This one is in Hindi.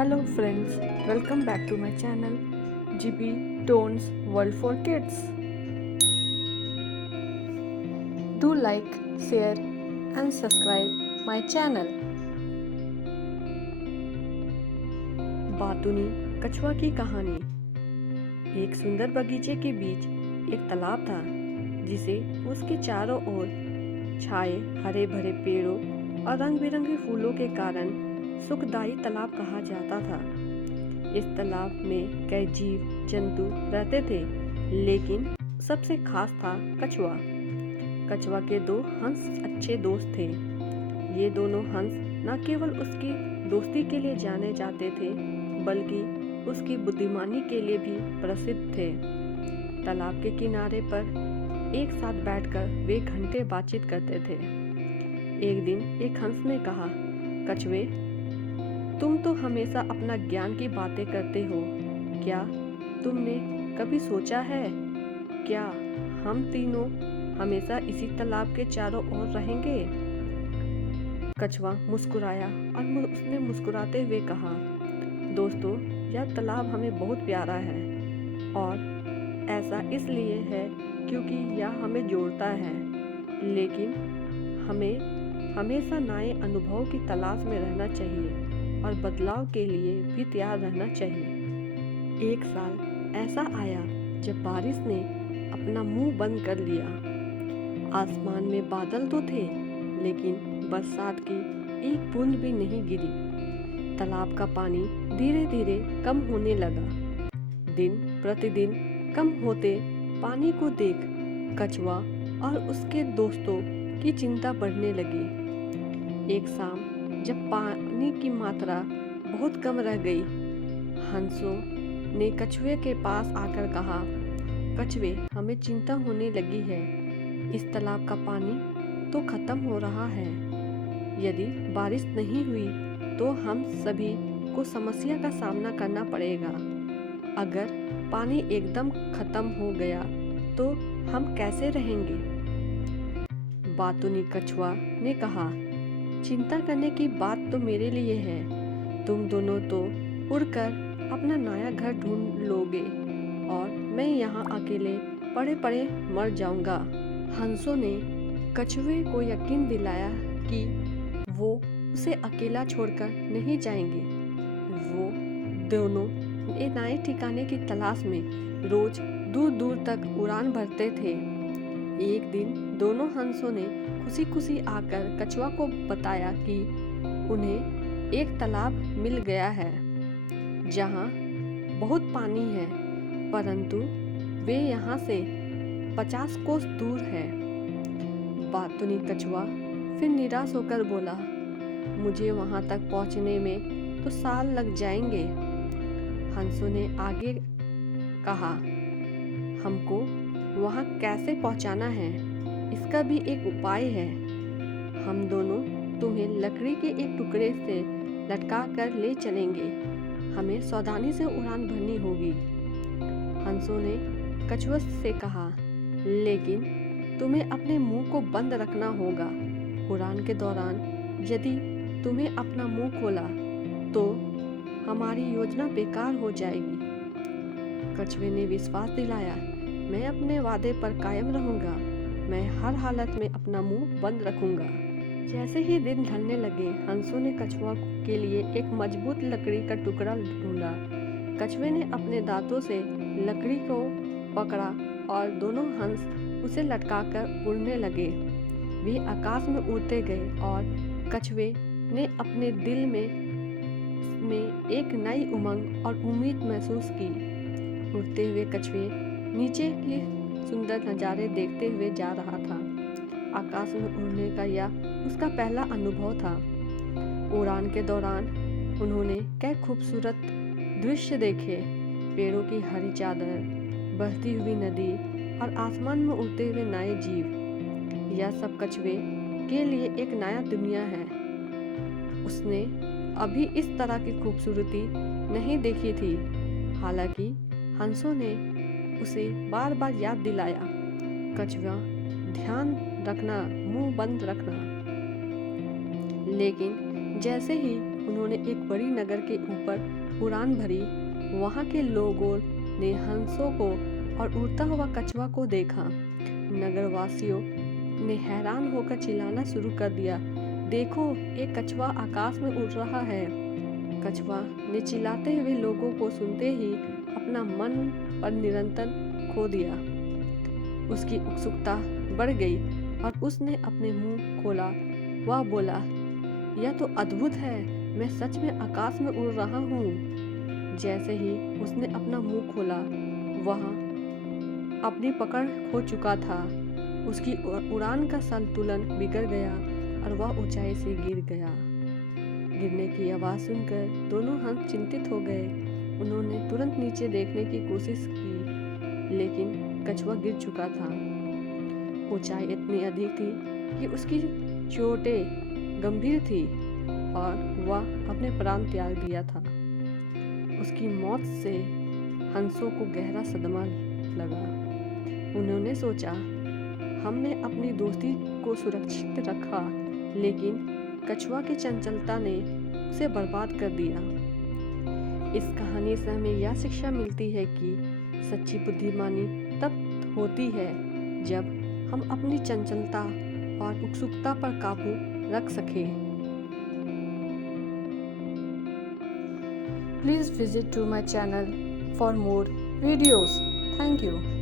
Hello friends, welcome back to my channel GB Tones World for Kids. Do like, share and subscribe my channel. बातूनी कछुआ की कहानी। एक सुंदर बगीचे के बीच एक तालाब था जिसे उसके चारों ओर छाए हरे भरे पेड़ों और रंग बिरंगे फूलों के कारण सुखदायी तालाब कहा जाता था। इस तालाब में कई जीव जंतु रहते थे, लेकिन सबसे खास था कछुआ। कछुआ के दो हंस अच्छे दोस्त थे। ये दोनों हंस न केवल उसकी दोस्ती के लिए जाने जाते थे, बल्कि उसकी बुद्धिमानी के लिए भी प्रसिद्ध थे। तालाब के किनारे पर एक साथ बैठकर वे घंटे बातचीत करते थे। एक दिन एक हंस ने कहा, कछुए, तुम तो हमेशा अपना ज्ञान की बातें करते हो। क्या तुमने कभी सोचा है क्या हम तीनों हमेशा इसी तालाब के चारों ओर रहेंगे? कछुआ मुस्कुराया और उसने मुस्कुराते हुए कहा, दोस्तों, यह तालाब हमें बहुत प्यारा है और ऐसा इसलिए है क्योंकि यह हमें जोड़ता है, लेकिन हमें हमेशा नए अनुभव की तलाश में रहना चाहिए और बदलाव के लिए भी तैयार रहना चाहिए। एक साल ऐसा आया जब बारिश ने अपना मुंह बंद कर लिया। आसमान में बादल तो थे, लेकिन बरसात की एक बूंद भी नहीं गिरी। तालाब का पानी धीरे धीरे कम होने लगा। दिन प्रतिदिन कम होते पानी को देख कछुआ और उसके दोस्तों की चिंता बढ़ने लगी। एक शाम जब पानी की मात्रा बहुत कम रह गई, हंसों ने कछुए के पास आकर कहा, कछुए, हमें चिंता होने लगी है। इस तालाब का पानी तो खत्म हो रहा है। यदि बारिश नहीं हुई तो हम सभी को समस्या का सामना करना पड़ेगा। अगर पानी एकदम खत्म हो गया तो हम कैसे रहेंगे? बातूनी कछुआ ने कहा, चिंता करने की बात तो मेरे लिए है। तुम दोनों तो उड़कर अपना नया घर ढूंढ लोगे और मैं यहाँ अकेले पड़े पड़े मर जाऊंगा। हंसों ने कछुए को यकीन दिलाया कि वो उसे अकेला छोड़कर नहीं जाएंगे। वो दोनों एक नए ठिकाने की तलाश में रोज दूर दूर तक उड़ान भरते थे। एक दिन दोनों हंसों ने खुशी खुशी आकर कछुआ को बताया कि उन्हें एक तालाब मिल गया है जहाँ बहुत पानी है, परंतु वे यहाँ से 50 कोस दूर है। बातूनी कछुआ फिर निराश होकर बोला, मुझे वहाँ तक पहुँचने में तो साल लग जाएंगे। हंसों ने आगे कहा, हमको वहाँ कैसे पहुँचाना है, इसका भी एक उपाय है। हम दोनों तुम्हें लकड़ी के एक टुकड़े से लटका कर ले चलेंगे। हमें सावधानी से उड़ान भरनी होगी। हंसों ने कछुआ से कहा, लेकिन तुम्हें अपने मुंह को बंद रखना होगा। उड़ान के दौरान यदि तुम्हें अपना मुंह खोला तो हमारी योजना बेकार हो जाएगी। कछुए ने विश्वास दिलाया, मैं अपने वादे पर कायम रहूंगा। मैं हर हालत में अपना मुंह बंद रखूंगा। जैसे ही दिन ढलने लगे, हंसों ने कछुआ के लिए एक मजबूत लकड़ी का टुकड़ा ढूंढा। कछुए ने अपने दांतों से लकड़ी को पकड़ा और दोनों हंस उसे लटकाकर उड़ने लगे। वे आकाश में उड़ते गए और कछुए ने अपने दिल में एक नई उमंग और उम्मीद महसूस की। उड़ते हुए कछुए नीचे के सुंदर नज़ारे देखते हुए जा रहा था। आकाश में उड़ने का यह उसका पहला अनुभव था। उड़ान के दौरान उन्होंने कई खूबसूरत दृश्य देखे। पेड़ों की हरी चादर, बहती हुई नदी और आसमान में उड़ते हुए नए जीव। यह सब कछुए के लिए एक नया दुनिया है। उसने अभी इस तरह की खूबसूरती नहीं देखी थी। हालांकि हंसों ने उसे बार बार याद दिलाया, कछुआ, ध्यान रखना, मुंह बंद रखना। लेकिन जैसे ही उन्होंने एक बड़ी नगर के ऊपर उड़ान भरी। वहाँ के लोगों ने हंसों को और उड़ता हुआ कछुआ को देखा। नगरवासियों ने हैरान होकर चिल्लाना शुरू कर दिया, देखो, एक कछुआ आकाश में उड़ रहा है। कछुआ ने चिल्लाते हुए लोगों को सुनते ही अपना मन पर नियंत्रण खो दिया। उसकी उत्सुकता बढ़ गई और उसने अपने मुंह खोला। वह बोला, यह तो अद्भुत है, मैं सच में आकाश में उड़ रहा हूँ। जैसे ही उसने अपना मुंह खोला, वह अपनी पकड़ खो चुका था। उसकी उड़ान का संतुलन बिगड़ गया और वह ऊंचाई से गिर गया। गिरने की आवाज़ सुनकर दोनों हंस चिंतित हो गए। उन्होंने तुरंत नीचे देखने की कोशिश की, लेकिन कछुआ गिर चुका था। ऊंचाई इतनी अधिक थी कि उसकी चोटें गंभीर थी और वह अपने प्राण त्याग दिया था। उसकी मौत से हंसों को गहरा सदमा लगा। उन्होंने सोचा, हमने अपनी दोस्ती को सुरक्षित रखा, लेकिन कछुआ की चंचलता ने उसे बर्बाद कर दिया। इस कहानी से हमें यह शिक्षा मिलती है कि सच्ची बुद्धिमानी तब होती है जब हम अपनी चंचलता और उत्सुकता पर काबू रख सकें। Please visit to my channel for more videos. Thank you.